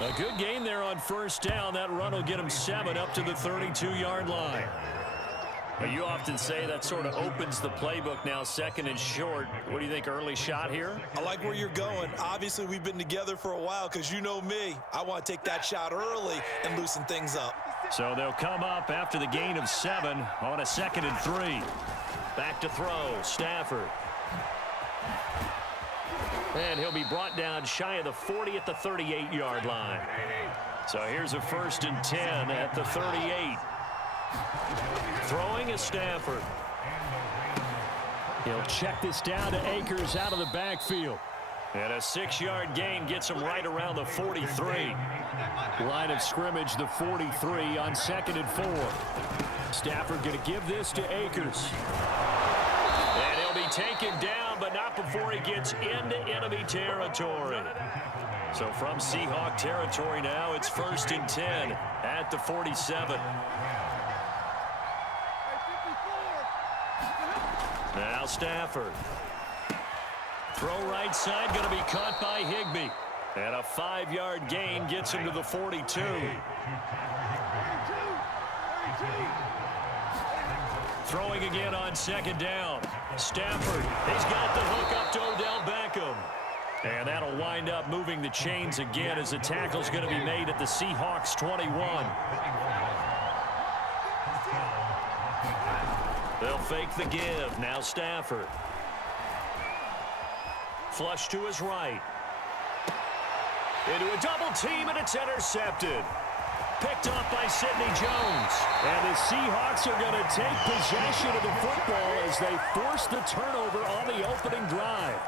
A good gain there on first down. That run will get him 7 up to the 32-yard line. Well, you often say that sort of opens the playbook now, second and short. What do you think, early shot here? I like where you're going. Obviously, we've been together for a while because you know me. I want to take that shot early and loosen things up. So they'll come up after the gain of 7 on a 2nd and 3. Back to throw, Stafford. And he'll be brought down shy of the 40 at the 38-yard line. So here's a 1st and 10 at the 38. Throwing is Stafford. He'll check this down to Akers out of the backfield. And a 6-yard gain gets him right around the 43. Line of scrimmage, the 43 on 2nd and 4. Stafford going to give this to Akers. And he'll be taken down, but not before he gets into enemy territory. So from Seahawk territory now, it's 1st and 10 at the 47. Now Stafford. Throw right side, going to be caught by Higbee. And a 5-yard gain gets him to the 42. Throwing again on 2nd down. Stafford, he's got the hook up to Odell Beckham. And that'll wind up moving the chains again as the tackle's going to be made at the Seahawks 21. They'll fake the give. Now Stafford. Flush to his right. Into a double team, and it's intercepted. Picked off by Sidney Jones. And the Seahawks are going to take possession of the football as they force the turnover on the opening drive.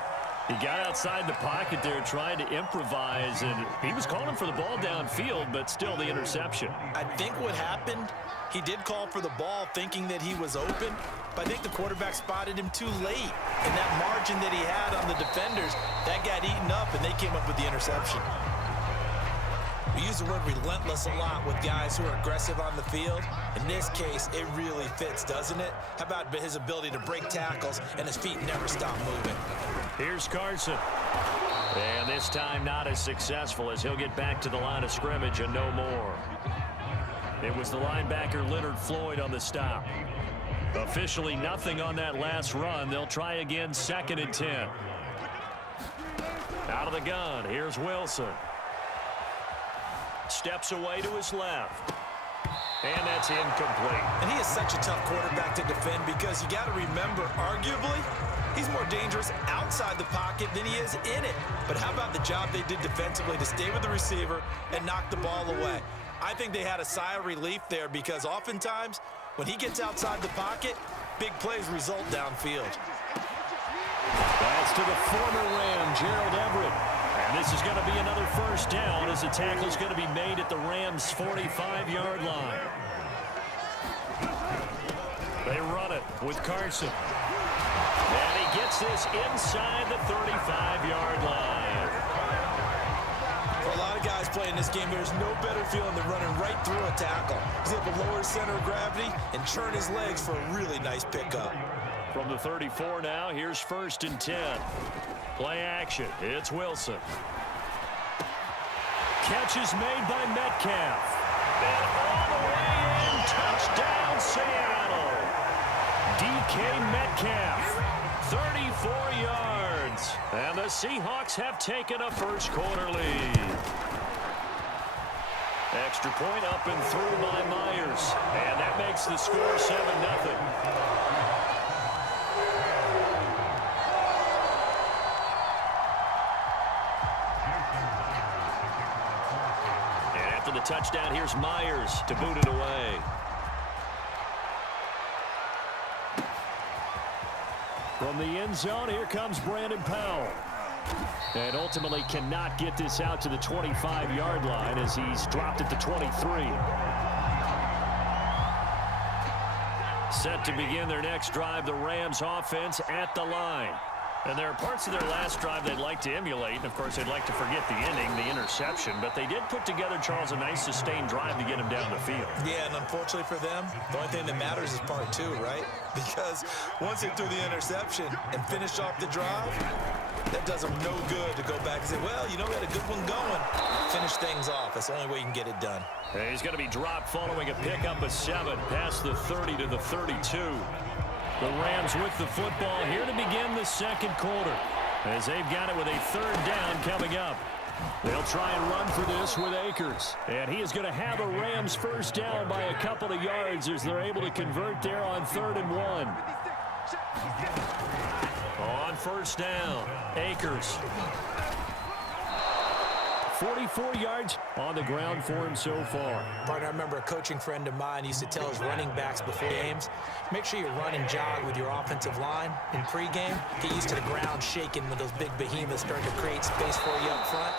He got outside the pocket there trying to improvise, and he was calling for the ball downfield, but still the interception. I think what happened, he did call for the ball thinking that he was open, but I think the quarterback spotted him too late. And that margin that he had on the defenders, that got eaten up, and they came up with the interception. We use the word relentless a lot with guys who are aggressive on the field. In this case, it really fits, doesn't it? How about his ability to break tackles and his feet never stop moving? Here's Carson. And this time not as successful as he'll get back to the line of scrimmage and no more. It was the linebacker Leonard Floyd on the stop. Officially nothing on that last run. They'll try again 2nd and 10. Out of the gun, here's Wilson. Steps away to his left. And that's incomplete. And he is such a tough quarterback to defend because you got to remember, arguably, he's more dangerous outside the pocket than he is in it. But how about the job they did defensively to stay with the receiver and knock the ball away? I think they had a sigh of relief there because oftentimes when he gets outside the pocket, big plays result downfield. That's to the former Ram, Gerald Everett. And this is going to be another 1st down as the tackle is going to be made at the Rams' 45-yard line. They run it with Carson. And he gets this inside the 35-yard line. For a lot of guys playing this game, there's no better feeling than running right through a tackle. He's able to lower his center of gravity and churn his legs for a really nice pickup. From the 34 now, here's 1st and 10. Play action. It's Wilson. Catch is made by Metcalf. And all the way in. Touchdown, Seattle. DK Metcalf. 34 yards. And the Seahawks have taken a first-quarter lead. Extra point up and through by Myers. And that makes the score 7-0. The touchdown, here's Myers to boot it away. From the end zone, here comes Brandon Powell. And ultimately cannot get this out to the 25-yard line as he's dropped at the 23. Set to begin their next drive, the Rams offense at the line. And there are parts of their last drive they'd like to emulate. And, of course, they'd like to forget the inning, the interception. But they did put together, Charles, a nice sustained drive to get him down the field. Yeah, and unfortunately for them, the only thing that matters is part two, right? Because once they threw the interception and finished off the drive, that does them no good to go back and say, well, you know, we had a good one going. Finish things off. That's the only way you can get it done. And he's going to be dropped following a pickup of 7 past the 30 to the 32. The Rams with the football here to begin the second quarter, as they've got it with a 3rd down coming up. They'll try and run for this with Akers. And he is going to have a Rams first down by a couple of yards as they're able to convert there on 3rd and 1. On first down, Akers. 44 yards on the ground for him so far. Partner, I remember a coaching friend of mine used to tell his running backs before games, make sure you run and jog with your offensive line in pregame. Get used to the ground shaking when those big behemoths start to create space for you up front.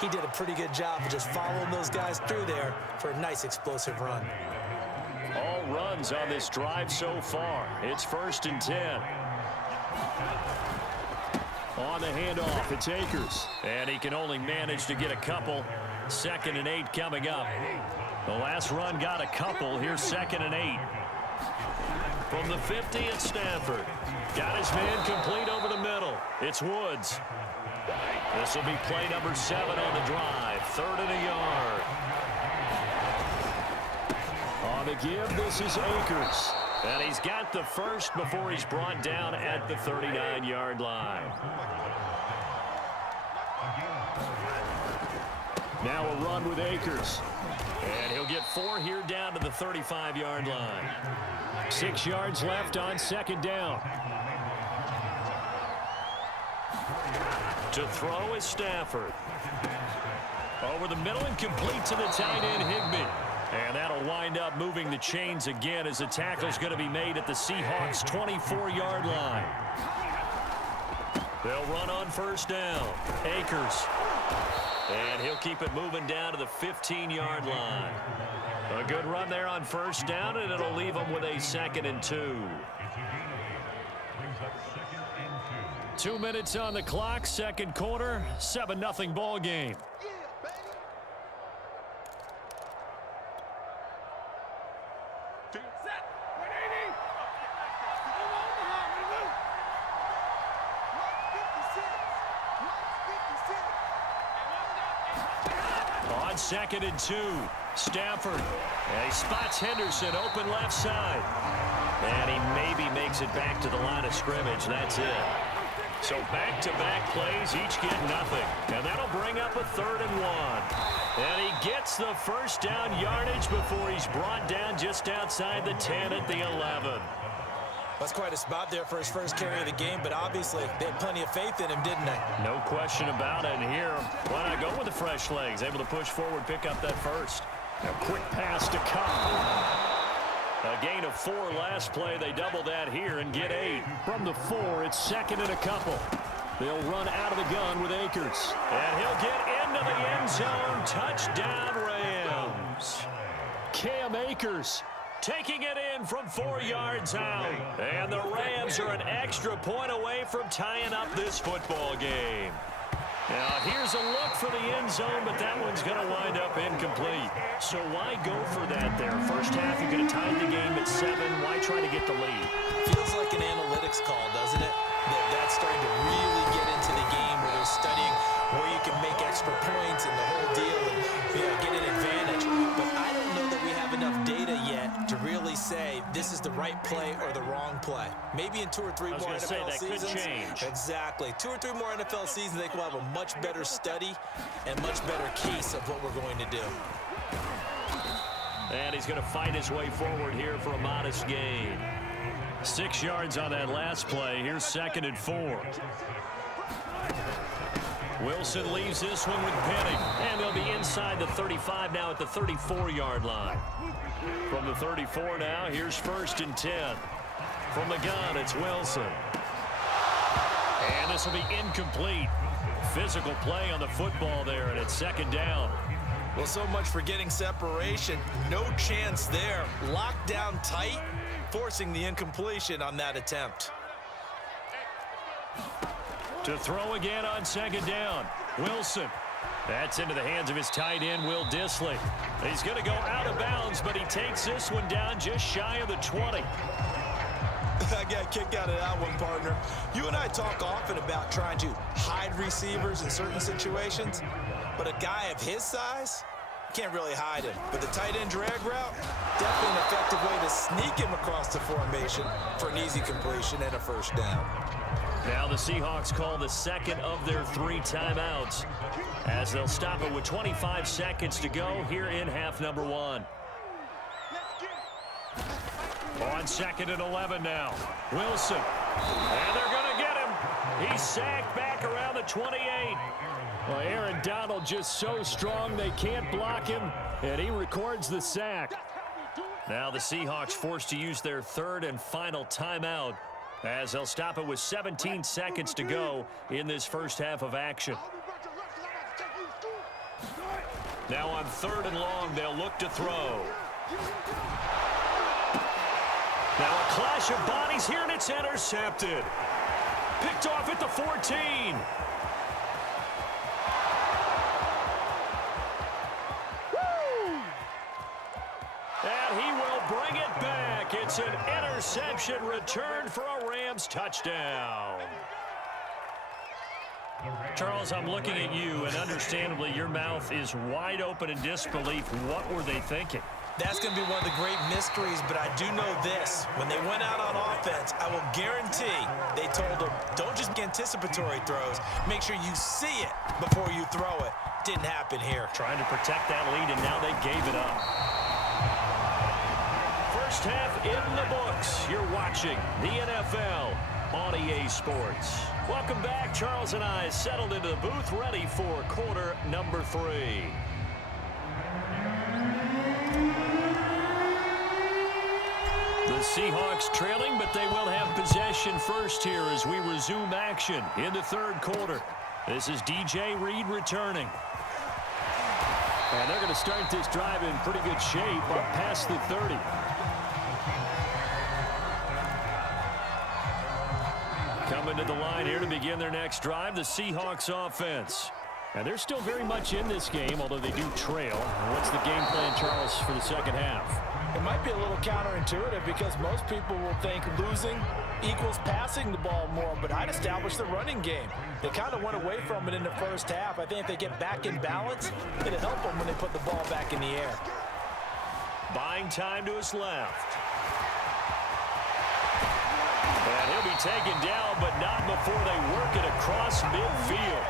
He did a pretty good job of just following those guys through there for a nice explosive run. All runs on this drive so far. It's 1st and 10. On the handoff, it's Akers. And he can only manage to get a couple. 2nd and 8 coming up. The last run got a couple. Here's 2nd and 8. From the 50, it's Stafford. Got his man complete over the middle. It's Woods. This will be play number 7 on the drive. 3rd and a yard. On the give, this is Akers. And he's got the first before he's brought down at the 39-yard line. Now a run with Akers. And he'll get 4 here down to the 35-yard line. 6 yards left on 2nd down. To throw is Stafford. Over the middle and complete to the tight end, Higbee. And that'll wind up moving the chains again as the tackle's going to be made at the Seahawks' 24-yard line. They'll run on first down. Akers. And he'll keep it moving down to the 15-yard line. A good run there on first down, and it'll leave them with a 2nd and 2. 2 minutes on the clock, second quarter, 7-0 ball game. On 2nd and 2, Stafford. And he spots Henderson open left side. And he maybe makes it back to the line of scrimmage. That's it. So back-to-back plays, each get nothing. And that'll bring up a 3rd and 1. And he gets the first down yardage before he's brought down just outside the 10 at the 11. That's quite a spot there for his first carry of the game, but obviously they had plenty of faith in him, didn't they? No question about it. And here, why not go with the fresh legs? Able to push forward, pick up that first. A quick pass to Cobb. A gain of 4 last play. They double that here and get 8. From the 4, it's 2nd and a couple. They'll run out of the gun with Akers. And he'll get into the end zone. Touchdown, Rams. Cam Akers taking it in from 4 yards out. And the Rams are an extra point away from tying up this football game. Now, here's a look for the end zone, but that one's going to wind up incomplete. So why go for that there? First half, you're going to tie the game at 7. Why try to get the lead? Feels like an analytics call, doesn't it? That's starting to really get into the game where they're studying where you can make extra points and the whole deal and get an advantage. But I don't know that we have enough data yet to really say this is the right play or the wrong play. Maybe in 2 or 3 more NFL seasons. Could change. Exactly. 2 or 3 more NFL seasons, I think we'll have a much better study and much better case of what we're going to do. And he's going to fight his way forward here for a modest gain. 6 yards on that last play. Here's 2nd and 4. Wilson leaves this one with Penning. And they'll be inside the 35 now at the 34-yard line. From the 34 now, here's 1st and 10. From the gun, it's Wilson. And this will be incomplete. Physical play on the football there, and it's 2nd down. Well, so much for getting separation. No chance there. Locked down tight, forcing the incompletion on that attempt. To throw again on second down. Wilson. That's into the hands of his tight end, Will Dissly. He's going to go out of bounds, but he takes this one down just shy of the 20. I got kicked out of that one, partner. You and I talk often about trying to hide receivers in certain situations, but a guy of his size can't really hide him. But the tight end drag route, definitely an effective way to sneak him across the formation for an easy completion and a first down. Now the Seahawks call the second of their 3 timeouts as they'll stop it with 25 seconds to go here in half number 1. On 2nd and 11 now. Wilson. And they're going to get him. He's sacked back around the 28. Well, Aaron Donald just so strong they can't block him, and he records the sack. Now the Seahawks forced to use their 3rd and final timeout as they'll stop it with 17 seconds to go in this first half of action. Now on 3rd and long, they'll look to throw. Now a clash of bodies here, and it's intercepted. Picked off at the 14. And he will bring it back. It's an interception return for a Rams touchdown. Charles, I'm looking at you, and understandably, your mouth is wide open in disbelief. What were they thinking? That's going to be one of the great mysteries, but I do know this. When they went out on offense, I will guarantee they told them, don't just make anticipatory throws. Make sure you see it before you throw it. Didn't happen here. Trying to protect that lead, and now they gave it up. First half in the books. You're watching the NFL on EA Sports. Welcome back. Charles and I settled into the booth, ready for quarter number 3. The Seahawks trailing, but they will have possession first here as we resume action in the 3rd quarter. This is DJ Reed returning. And they're going to start this drive in pretty good shape up past the 30. Coming to the line here to begin their next drive, the Seahawks offense. And they're still very much in this game, although they do trail. What's the game plan, Charles, for the second half? It might be a little counterintuitive because most people will think losing equals passing the ball more, but I'd establish the running game. They kind of went away from it in the first half. I think if they get back in balance, it'll help them when they put the ball back in the air. Buying time to his left. And he'll be taken down, but not before they work it across midfield.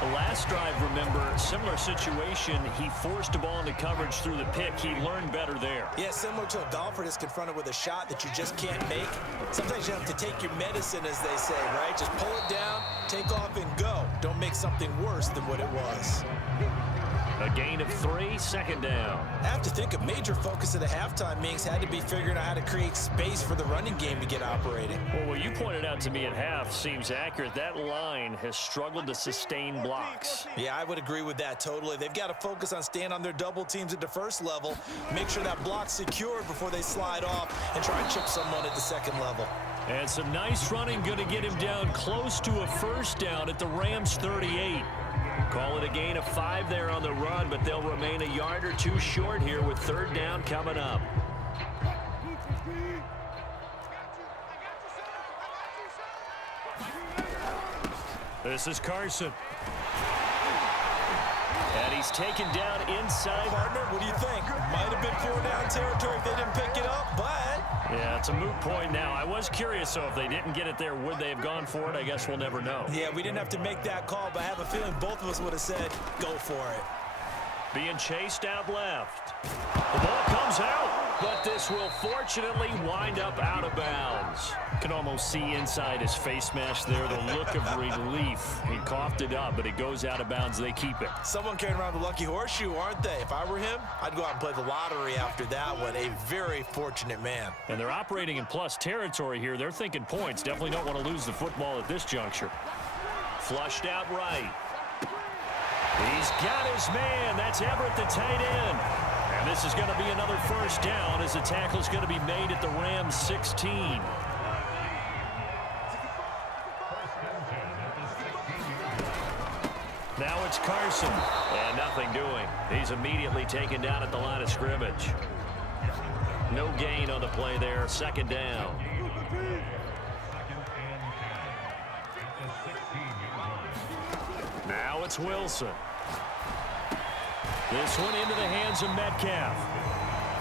The last drive, remember, similar situation. He forced a ball into coverage through the pick. He learned better there. Yeah, similar to a golfer that's confronted with a shot that you just can't make. Sometimes you have to take your medicine, as they say, right? Just pull it down, take off, and go. Don't make something worse than what it was. A gain of 3, 2nd down. I have to think a major focus of the halftime meetings had to be figuring out how to create space for the running game to get operating. Well, what you pointed out to me at half seems accurate. That line has struggled to sustain blocks. Yeah, I would agree with that totally. They've got to focus on staying on their double teams at the first level, make sure that block's secured before they slide off and try and chip someone at the second level. And some nice running, going to get him down close to a first down at the Rams 38. Call it a gain of 5 there on the run, but they'll remain a yard or 2 short here with 3rd down coming up. This is Carson. And he's taken down inside. Partner, what do you think? Might have been 4-down territory if they didn't pick it up, but... Yeah, it's a moot point now. I was curious, so if they didn't get it there, would they have gone for it? I guess we'll never know. Yeah, we didn't have to make that call, but I have a feeling both of us would have said, go for it. Being chased out left. The ball comes out, but this will fortunately wind up out of bounds. Can almost see inside his face mask there, the look of relief. He coughed it up, but it goes out of bounds. They keep it. Someone carrying around the lucky horseshoe, aren't they? If I were him, I'd go out and play the lottery after that one. A very fortunate man. And they're operating in plus territory here. They're thinking points. Definitely don't want to lose the football at this juncture. Flushed out right. He's got his man. That's Everett, the tight end. And this is going to be another first down as the tackle's going to be made at the Rams 16. it's Carson. And nothing doing. He's immediately taken down at the line of scrimmage. No gain on the play there. Second down. Now it's Wilson. This one into the hands of Metcalf.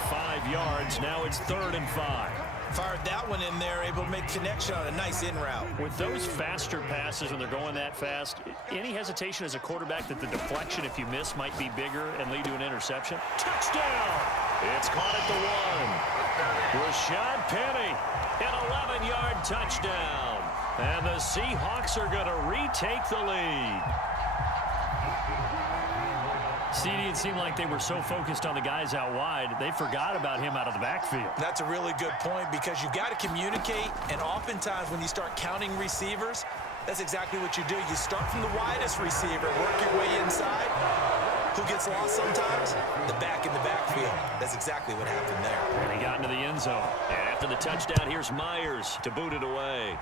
5 yards. Now it's 3rd and 5. Fired that one in there, able to make connection on a nice in route. With those faster passes when they're going that fast, any hesitation as a quarterback that the deflection, if you miss, might be bigger and lead to an interception? Touchdown! It's caught at the 1. Rashad Penny, an 11-yard touchdown. And the Seahawks are going to retake the lead. It seemed like they were so focused on the guys out wide, they forgot about him out of the backfield. That's a really good point because you've got to communicate, and oftentimes when you start counting receivers, that's exactly what you do. You start from the widest receiver, work your way inside. Who gets lost sometimes? The back in the backfield. That's exactly what happened there. And he got into the end zone. And after the touchdown, here's Myers to boot it away.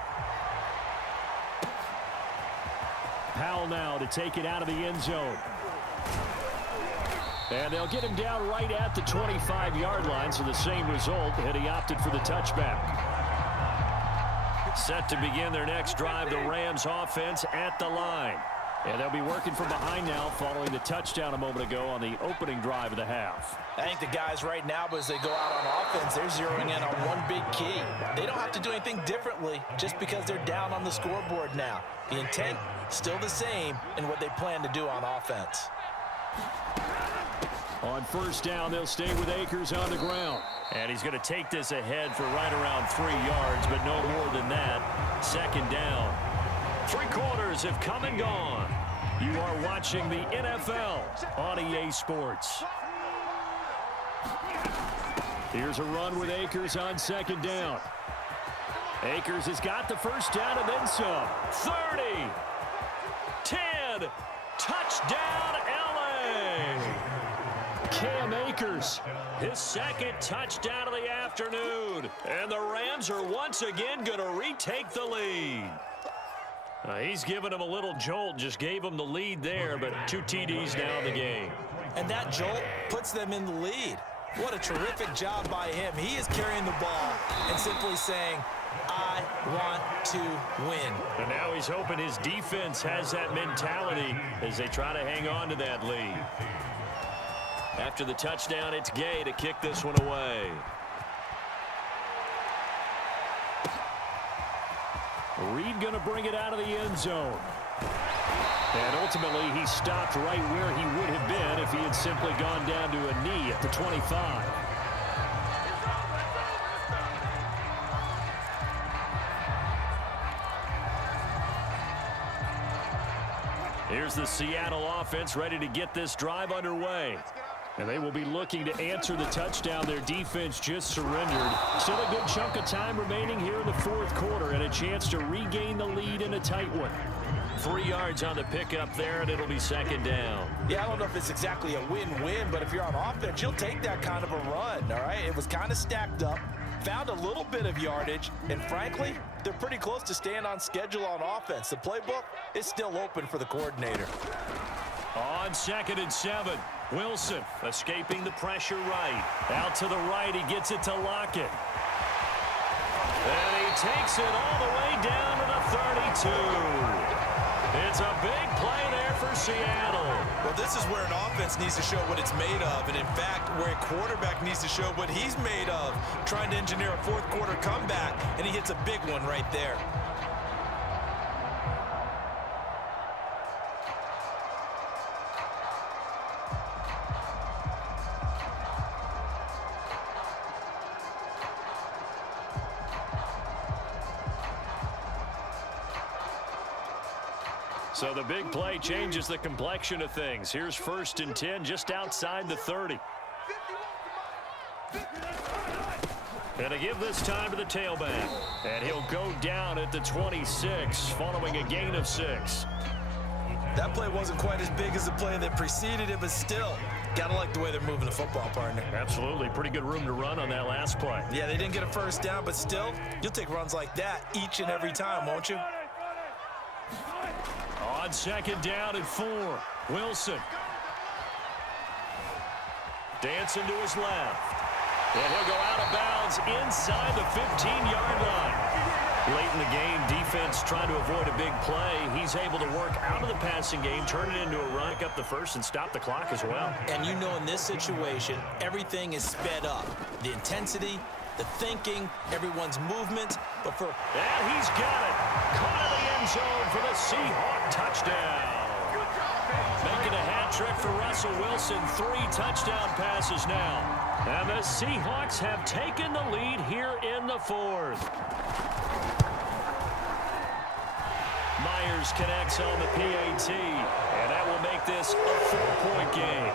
Powell now to take it out of the end zone. And they'll get him down right at the 25-yard line, so the same result, and he opted for the touchback. Set to begin their next drive, the Rams offense at the line. And they'll be working from behind now following the touchdown a moment ago on the opening drive of the half. I think the guys right now, as they go out on offense, they're zeroing in on one big key. They don't have to do anything differently just because they're down on the scoreboard now. The intent still the same in what they plan to do on offense. On first down, they'll stay with Akers on the ground. And he's going to take this ahead for right around 3 yards, but no more than that. Second down. 3 quarters have come and gone. You are watching the NFL on EA Sports. Here's a run with Akers on second down. Akers has got the first down and then some. 30. 10. Touchdown, LA. Cam Akers, his second touchdown of the afternoon. And the Rams are once again going to retake the lead. He's given him a little jolt, just gave him the lead there, but 2 TDs now in the game. And that jolt puts them in the lead. What a terrific job by him. He is carrying the ball and simply saying, I want to win. And now he's hoping his defense has that mentality as they try to hang on to that lead. After the touchdown, it's Gay to kick this one away. Reed going to bring it out of the end zone. And ultimately, he stopped right where he would have been if he had simply gone down to a knee at the 25. Here's the Seattle offense ready to get this drive underway. And they will be looking to answer the touchdown their defense just surrendered. Still a good chunk of time remaining here in the 4th quarter and a chance to regain the lead in a tight one. 3 yards on the pickup there, and it'll be second down. Yeah, I don't know if it's exactly a win-win, but if you're on offense, you'll take that kind of a run, all right? It was kind of stacked up, found a little bit of yardage, and frankly, they're pretty close to staying on schedule on offense. The playbook is still open for the coordinator. On 2nd and 7, Wilson escaping the pressure right. Out to the right, he gets it to Lockett. And he takes it all the way down to the 32. It's a big play there for Seattle. Well, this is where an offense needs to show what it's made of, and in fact, where a quarterback needs to show what he's made of, trying to engineer a 4th quarter comeback, and he hits a big one right there. So the big play changes the complexion of things. Here's 1st and 10 just outside the 30. And to give this time to the tailback. And he'll go down at the 26 following a gain of 6. That play wasn't quite as big as the play that preceded it, but still, gotta like the way they're moving the football, partner. Absolutely. Pretty good room to run on that last play. Yeah, they didn't get a first down, but still, you'll take runs like that each and every time, won't you? On on second down and 4. Wilson. Dancing to his left. And he'll go out of bounds inside the 15-yard line. Late in the game, defense trying to avoid a big play. He's able to work out of the passing game, turn it into a run, pick up the first, and stop the clock as well. And you know in this situation, everything is sped up. The intensity, the thinking, everyone's movement. But for... And he's got it. Caught in the end zone for the Seahawk touchdown. Making a hat trick for Russell Wilson. 3 touchdown passes now. And the Seahawks have taken the lead here in the 4th. Myers connects on the PAT, and that will make this a 4-point game.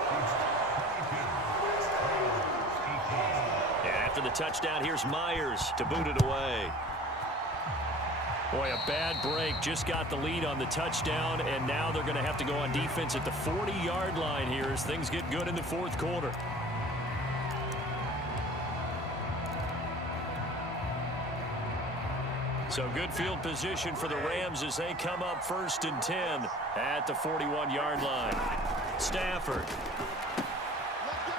And after the touchdown, here's Myers to boot it away. Boy, a bad break. Just got the lead on the touchdown, and now they're going to have to go on defense at the 40-yard line here as things get good in the 4th quarter. So good field position for the Rams as they come up 1st and 10 at the 41-yard line. Stafford.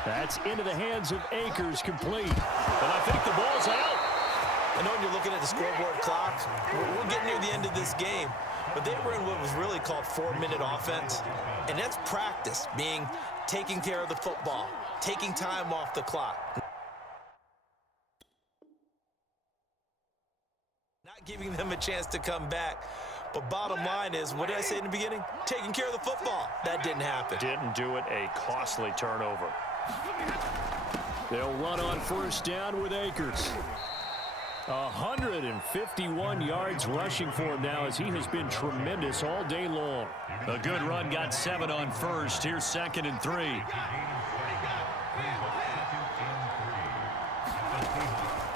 That's into the hands of Akers, complete. And I think the ball's out. I know when you're looking at the scoreboard clock, we're getting near the end of this game, but they were in what was really called 4-minute offense. And that's practice, being taking care of the football, taking time off the clock. Not giving them a chance to come back. But bottom line is, what did I say in the beginning? Taking care of the football. That didn't happen. Didn't do it. A costly turnover. They'll run on 1st down with Akers. 151 yards rushing for him now as he has been tremendous all day long. A good run, got 7 on 1st. Here's 2nd and 3.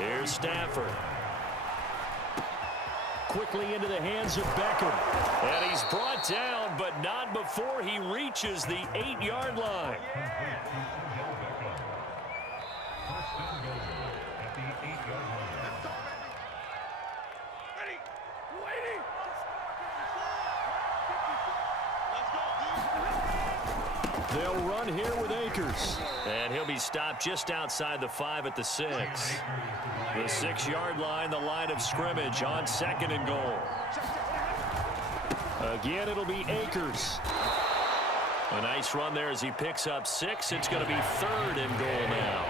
Here's Stafford. Quickly into the hands of Beckham. And he's brought down, but not before he reaches the 8-yard line. They'll run here with Akers. And he'll be stopped just outside the 5 at the 6. The 6-yard line, the line of scrimmage on 2nd and goal. Again, it'll be Akers. A nice run there as he picks up 6. It's going to be 3rd and goal now.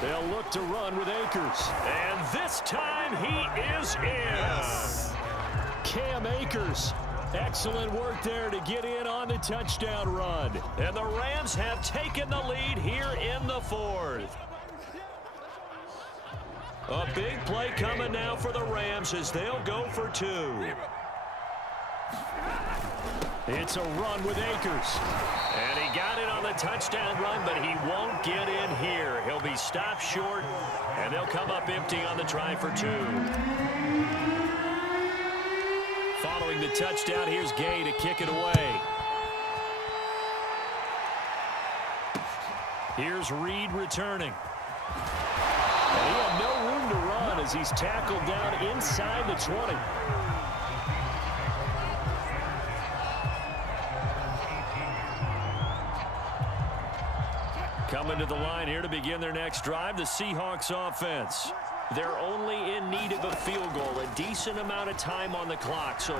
They'll look to run with Akers. And this time he is in. Yes. Cam Akers. Excellent work there to get in on the touchdown run. And the Rams have taken the lead here in the 4th. A big play coming now for the Rams as they'll go for 2. It's a run with Akers. And he got it on the touchdown run, but he won't get in here. He'll be stopped short, and they'll come up empty on the try for 2. Following the touchdown, here's Gay to kick it away. Here's Reed returning. And he had no room to run as he's tackled down inside the 20. Coming to the line here to begin their next drive, the Seahawks offense. They're only in need of a field goal, a decent amount of time on the clock. So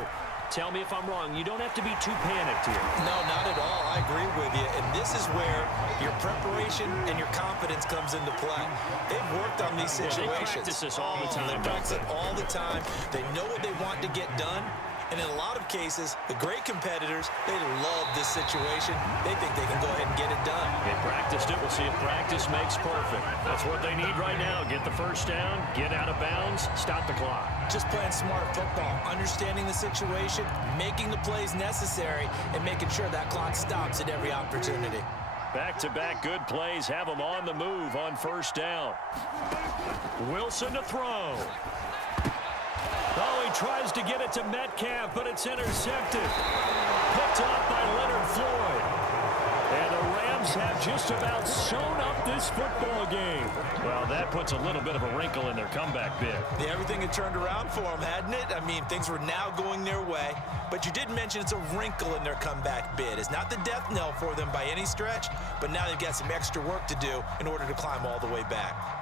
tell me if I'm wrong. You don't have to be too panicked here. No, not at all. I agree with you. And this is where your preparation and your confidence comes into play. They've worked on these situations. They practice this all the time. They practice it all the time. They know what they want to get done. And in a lot of cases, the great competitors, they love this situation. They think they can go ahead and get it done. They practiced it. We'll see if practice makes perfect. That's what they need right now. Get the first down, get out of bounds, stop the clock. Just playing smarter football, understanding the situation, making the plays necessary, and making sure that clock stops at every opportunity. Back-to-back good plays have them on the move on first down. Wilson to throw. Oh, he tries to get it to Metcalf, but it's intercepted. Picked off by Leonard Floyd. And the Rams have just about sewn up this football game. Well, that puts a little bit of a wrinkle in their comeback bid. Yeah, everything had turned around for them, hadn't it? I mean, things were now going their way. But you did mention it's a wrinkle in their comeback bid. It's not the death knell for them by any stretch, but now they've got some extra work to do in order to climb all the way back.